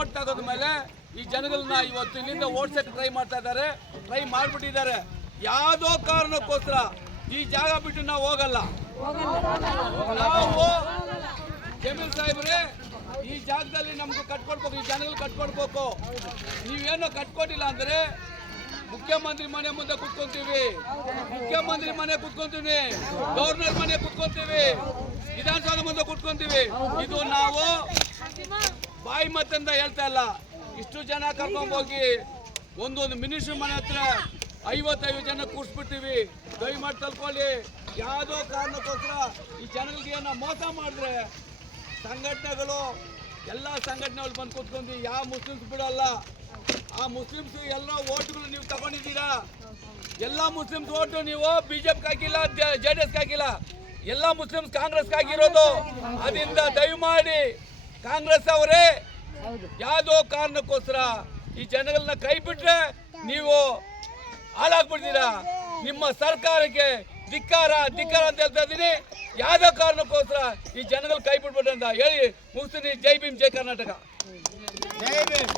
Vote ತಗೋದ ಮೇಲೆ ಈ ಜನಗಳನ್ನ ಇವತ್ತು ಇಲ್ಲಿಂದ ಓಡ್ಸಕ್ಕೆ ಟ್ರೈ ಮಾಡ್ತಾ ಇದ್ದಾರೆ, ಟ್ರೈ ಮಾಡಿಬಿಟ್ಟಿದ್ದಾರೆ. ಯಾವುದೋ ಕಾರಣಕ್ಕೋಸ್ಕರ ಈ ಜಾಗ ಬಿಟ್ಟು ನಾವು ಹೋಗಲ್ಲ. ನಾವು ಜಮೀರ್ ಸಾಹೇಬ್ರೆ ಈ ಜಾಗದಲ್ಲಿ ನಮ್ಗೆ ಕಟ್ಕೊಡ್ಬೇಕು, ಈ ಜನಗಳು ಕಟ್ಕೊಡ್ಬೇಕು. ನೀವೇನೋ ಕಟ್ಕೊಟ್ಟಿಲ್ಲ ಅಂದ್ರೆ ಮುಖ್ಯಮಂತ್ರಿ ಮನೆ ಮುಂದೆ ಕುತ್ಕೊಂತೀವಿ, ಮುಖ್ಯಮಂತ್ರಿ ಮನೆ ಕುತ್ಕೊಂತೀವಿ, ಗವರ್ನರ್ ಮನೆ ಕುತ್ಕೊಂತೀವಿ, ವಿಧಾನಸೌಧ ಮುಂದೆ ಕುತ್ಕೊಂತೀವಿ. ಇದು ನಾವು ಬಾಯಿ ಮತ್ತಿಂದ ಹೇಳ್ತಾ ಇಲ್ಲ. ಇಷ್ಟು ಜನ ಕರ್ಕೊಂಡ್ ಹೋಗಿ ಒಂದೊಂದು ಮಿನಿಸ್ಟ್ರ್ ಮನೆ ಹತ್ರ 55 ಜನ ಕೂರಿಸ್ಬಿಡ್ತೀವಿ. ದಯಮಾಡಿ ತಲ್ಕೊಳ್ಳಿ. ಯಾವುದೋ ಕಾರಣಕ್ಕೋಸ್ಕರ ಈ ಜನಗಳಿಗೆ ಏನೋ ಮೋಸ ಮಾಡಿದ್ರೆ ಸಂಘಟನೆಗಳು ಎಲ್ಲ ಸಂಘಟನೆಗಳು ಬಂದು ಕೂತ್ಕೊಂಡು ಯಾವ ಮುಸ್ಲಿಮ್ಸ್ ಬಿಡಲ್ಲ. ಆ ಮುಸ್ಲಿಮ್ಸ್ ಎಲ್ಲ ಓಟ್ಗಳು ನೀವು ತಗೊಂಡಿದ್ದೀರಾ. ಎಲ್ಲ ಮುಸ್ಲಿಮ್ಸ್ ಓಟು ನೀವು ಬಿಜೆಪಿ ಹಾಕಿಲ್ಲ, JDS ಹಾಕಿಲ್ಲ, ಎಲ್ಲ ಮುಸ್ಲಿಮ್ಸ್ ಕಾಂಗ್ರೆಸ್ ಹಾಕಿರೋದು. ಅದರಿಂದ ದಯಮಾಡಿ ಕಾಂಗ್ರೆಸ್ ಅವರೇ ಯಾವುದೋ ಕಾರಣಕ್ಕೋಸ್ಕರ ಈ ಜನಗಳನ್ನ ಕೈ ಬಿಟ್ರೆ ನೀವು ಹಾಳಾಗ್ಬಿಡ್ತೀರಾ. ನಿಮ್ಮ ಸರ್ಕಾರಕ್ಕೆ ಧಿಕ್ಕಾರ ಧಿಕ್ಕಾರ ಅಂತ ಹೇಳ್ತಾ ಇದ್ದೀನಿ. ಯಾವುದೋ ಕಾರಣಕ್ಕೋಸ್ಕರ ಈ ಜನಗಳು ಕೈ ಬಿಟ್ಬಿಟ್ರೆ ಅಂತ ಹೇಳಿ ಮುಗಿಸ್ತೀನಿ. ಜೈ ಭೀಮ್, ಜೈ ಕರ್ನಾಟಕ. ಜೈ ಭೀಮ್.